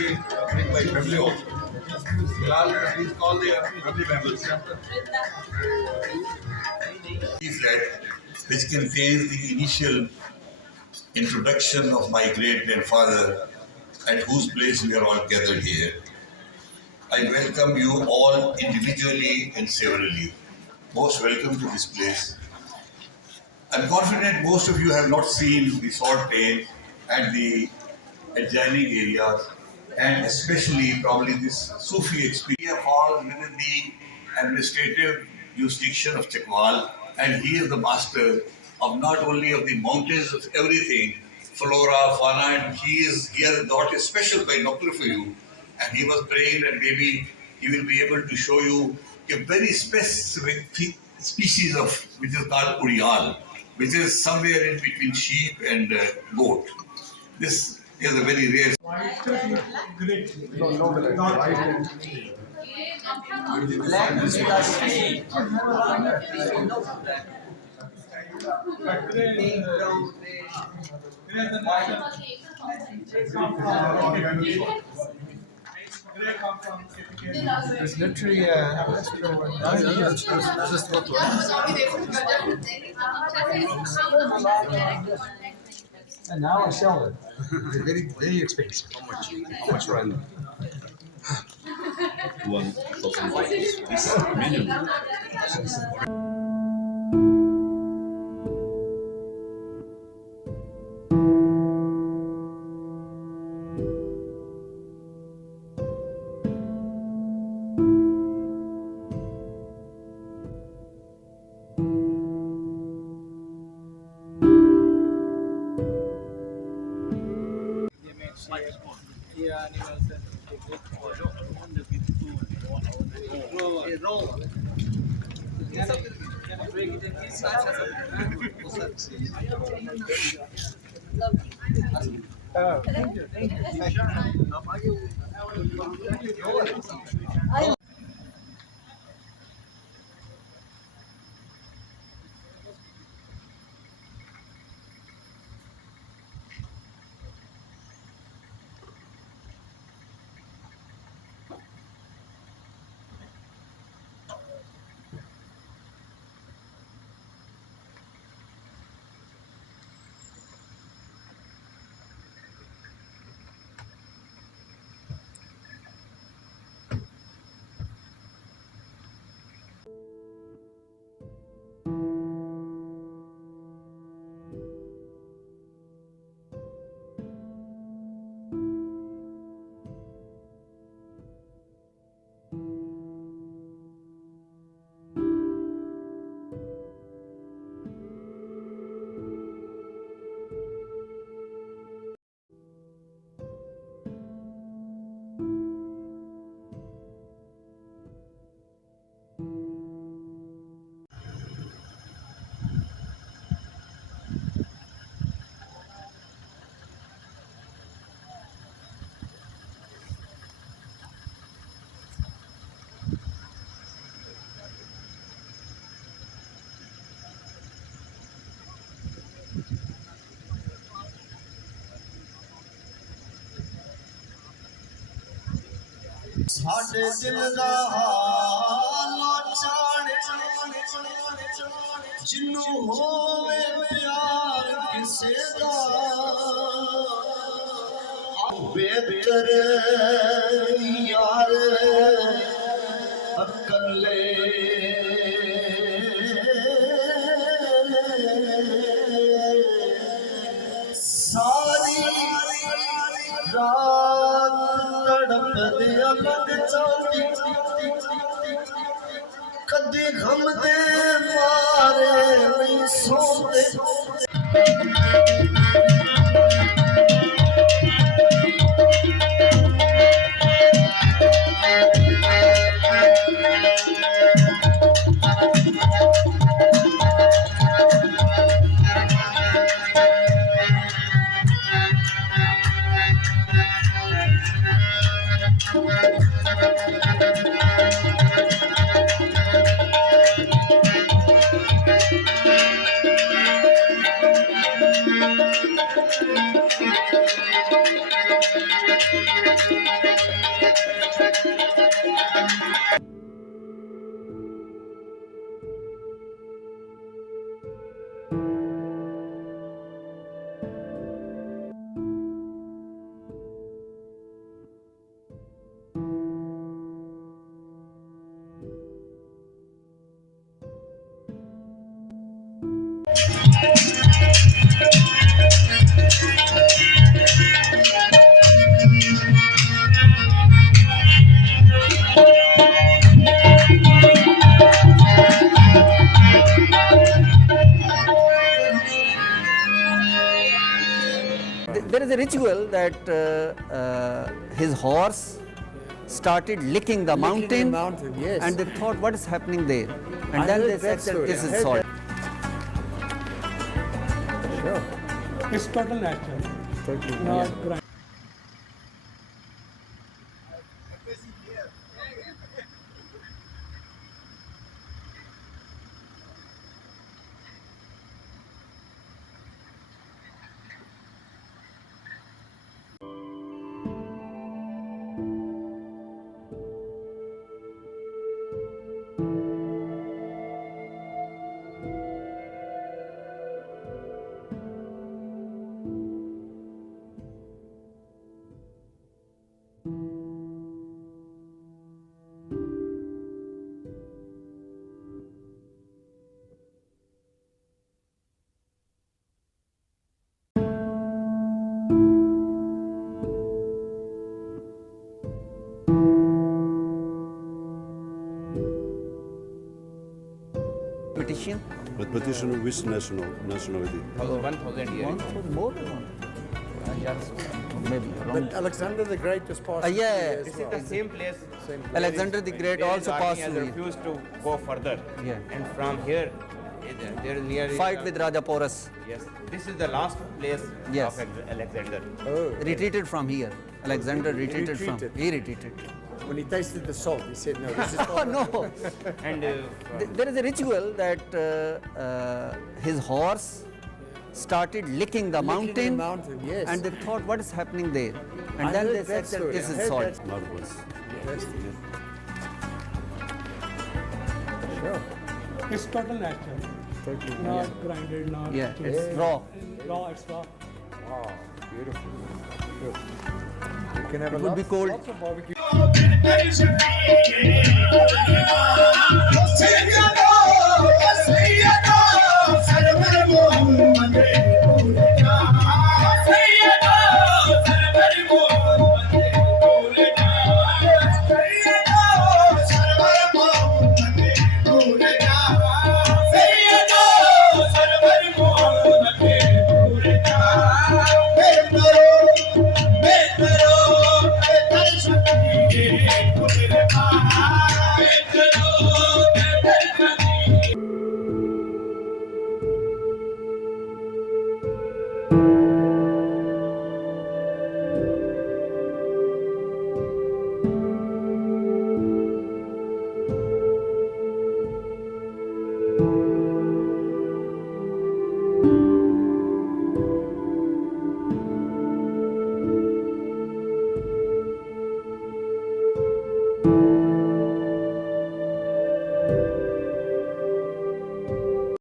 be bring my family also. Please call the family members. Leaflet which contains the initial introduction of my great grandfather, at whose place we are all gathered here. I welcome you all individually and severally. Most welcome to this place. I'm confident most of you have not seen the saltrange and the adjoining areas, and especially probably this Sufi experience falls within the administrative jurisdiction of Chakwal, and he is the master of not only of the mountains of everything, flora, fauna, and he has got a special binocular for you, and he was praying that maybe he will be able to show you a very specific species of which is called urial, which is somewhere in between sheep and goat. This is a very rare. It's literally just what and now I sell it. They're very expensive. How much rand? 1,000 this minimum. ਸਾਡੇ ਦਿਲ ਦਾ ਹਾਲ ਚਾੜੇ ਜਿੰਨੂੰ ਹੋਵੇ ਪਿਆਰ ਕਿਸੇ ਦਾ ਬਿਹਤਰ ਯਾਰ ਇਕੱਲੇ ਸਾਰੀ ਰਾਤ ਤੜਪਦੇ ਅਲੱਗ ਚਾਉਂਦੀ ਕਦੇ ਗਮ ਦੇ ਮਾਰੇ ਨਹੀਂ ਸੌਂਦੇ There is a ritual that his horse started licking the mountain, yes. and they thought, what is happening there? And I then heard they said that that story. this I is heard salt. Sure. It's total natural. Totally. Not Yeah. grind. Mathematician. Mathematician of which nationality? 1,000 years. More than one. Maybe. But Alexander the Great was passed. Yeah. This is the same place. Alexander the Great also passed has through here. refused to go further. Yeah. And from here, there is near. Fight with Raja Porus. Yes. This is the last place Yes. of Alexander. Oh. Retreated from here. Alexander retreated from. retreated. He retreated. When he tasted the salt, he said, "No, this is Oh no. And There is a ritual that his horse started licking the mountain, yes. and they thought, what is happening there? And I then heard they said that that story. this I is heard salt. that. Marvelous. Interesting. Sure. It's total natural. Totally. Not grinded, not. Yeah, changed. it's raw. Raw, it's raw. Wow, beautiful. Good. You can have It would be cold. lots of barbecue. سفیروں